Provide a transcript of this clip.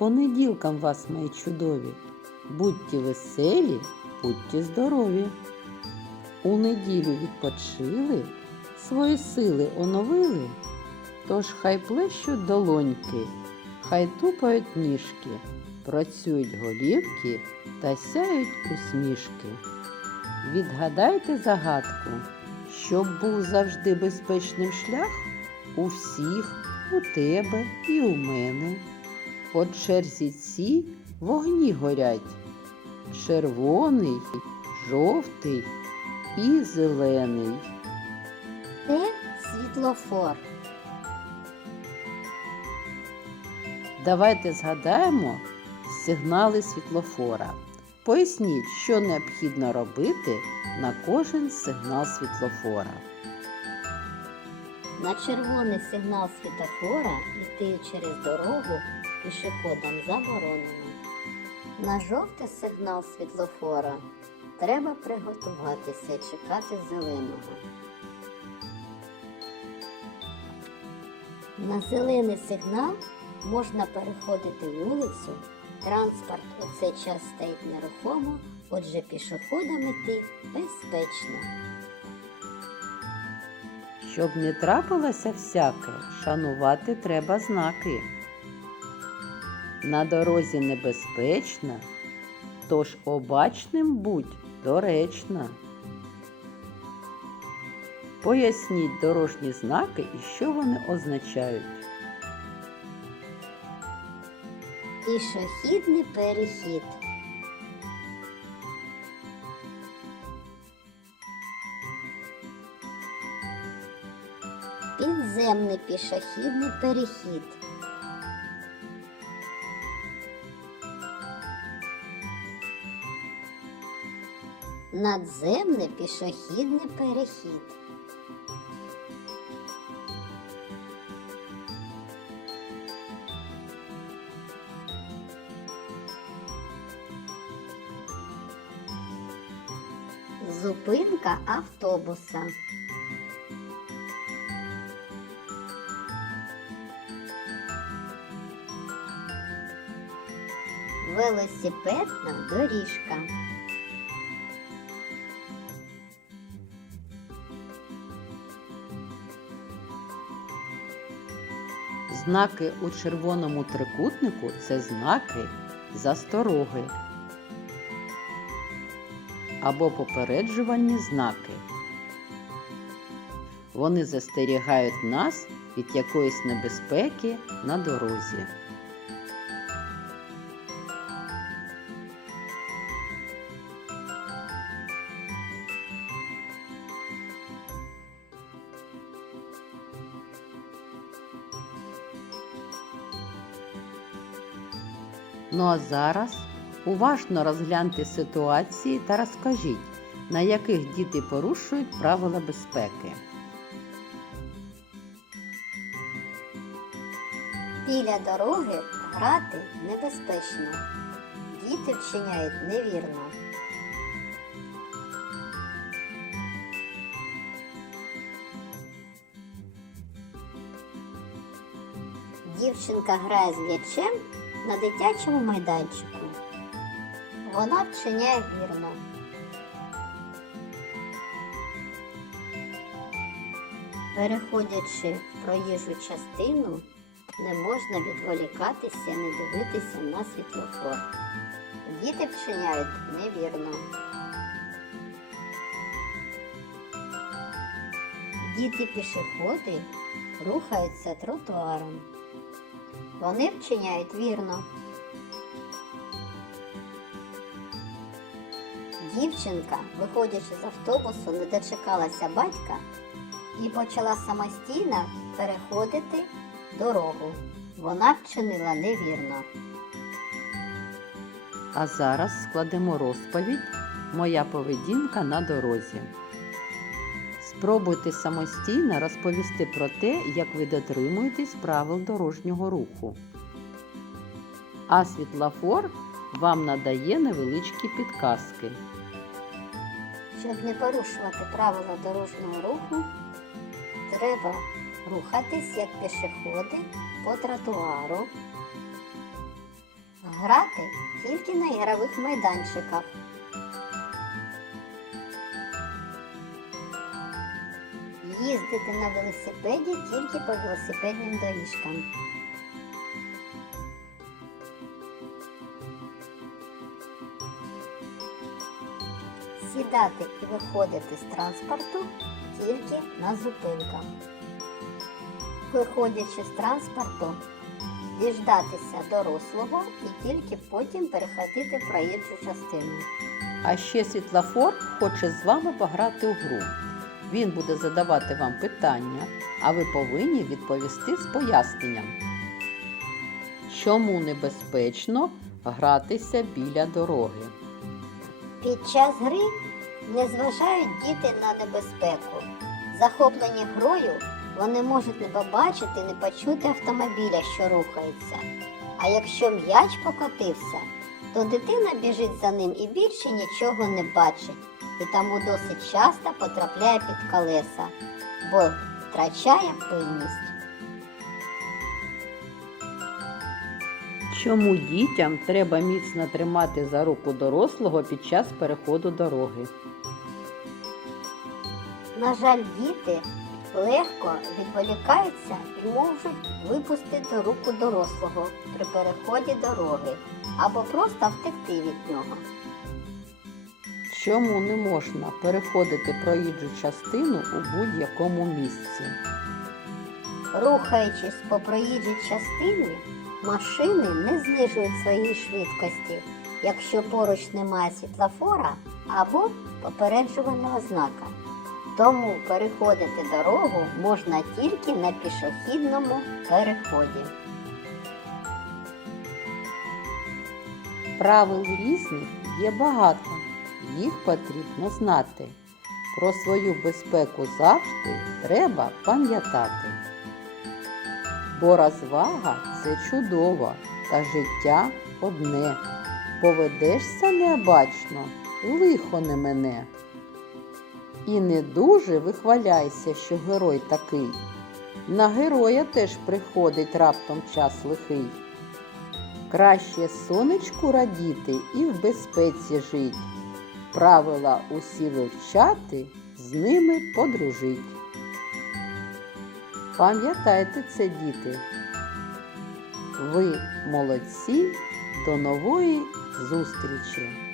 понеділком вас, мої чудові. Будьте веселі, будьте здорові. У неділю відпочили, свої сили оновили. Тож хай плещуть долоньки, хай тупають ніжки, працюють голівки та сяють усмішки. Відгадайте загадку, щоб був завжди безпечним шлях у всіх, у тебе і у мене. По черзі ці вогні горять. Червоний, жовтий і зелений. Це світлофор. Давайте згадаємо сигнали світлофора. Поясніть, що необхідно робити на кожен сигнал світлофора. На червоний сигнал світофора йти через дорогу пішоходам заборонено. На жовтий сигнал світлофора треба приготуватися і чекати зеленого. На зелений сигнал можна переходити вулицю. Транспорт у цей час стоїть нерухомо, отже пішоходам іти безпечно. Щоб не трапилося всяке, шанувати треба знаки. На дорозі небезпечно, тож обачним будь доречно. Поясніть дорожні знаки і що вони означають. Пішохідний перехід. Підземний пішохідний перехід. Надземний пішохідний перехід. Зупинка автобуса. Велосипедна доріжка. Знаки у червоному трикутнику це знаки застороги або попереджувальні знаки. Вони застерігають нас від якоїсь небезпеки на дорозі. Ну а зараз уважно розгляньте ситуації та розкажіть, на яких діти порушують правила безпеки. Біля дороги грати небезпечно. Діти вчиняють невірно. Дівчинка грає з м'ячем на дитячому майданчику. Вона вчиняє вірно. Переходячи проїжджу частину, не можна відволікатися, не дивитися на світлофор. Діти вчиняють невірно. Діти пішоходи рухаються тротуаром. Вони вчиняють вірно. Дівчинка, виходячи з автобусу, не дочекалася батька і почала самостійно переходити дорогу. Вона вчинила невірно. А зараз складемо розповідь Моя поведінка на дорозі. Спробуйте самостійно розповісти про те, як ви дотримуєтесь правил дорожнього руху. А світлофор вам надає невеличкі підказки. Щоб не порушувати правила дорожнього руху, треба рухатись як пішоходи по тротуару, грати тільки на ігрових майданчиках. Їздити на велосипеді тільки по велосипедним доріжкам. Сідати і виходити з транспорту тільки на зупинках. Виходячи з транспорту, діждатися дорослого і тільки потім переходити в проїжджу частину. А ще світлофор хоче з вами пограти у гру. Він буде задавати вам питання, а ви повинні відповісти з поясненням. Чому небезпечно гратися біля дороги? Під час гри не зважають діти на небезпеку. Захоплені грою, вони можуть не побачити, не почути автомобіля, що рухається. А якщо м'яч покотився, то дитина біжить за ним і більше нічого не бачить, і тому досить часто потрапляє під колеса, бо втрачає пильність. Чому дітям треба міцно тримати за руку дорослого під час переходу дороги? На жаль, діти легко відволікаються і можуть випустити руку дорослого при переході дороги або просто втекти від нього. Чому не можна переходити проїжджу частину у будь-якому місці? Рухаючись по проїжджій частині, машини не знижують своєї швидкості, якщо поруч немає світлофора або попереджувального знака. Тому переходити дорогу можна тільки на пішохідному переході. Правил різних є багато, їх потрібно знати. Про свою безпеку завжди треба пам'ятати. Бо розвага це чудово, та життя одне. Поведешся необачно, лихо не мене. І не дуже вихваляйся, що герой такий. На героя теж приходить раптом час лихий. Краще сонечку радіти і в безпеці жить. Правила усі вивчати, з ними подружить. Пам'ятайте це, діти. Ви молодці, до нової зустрічі!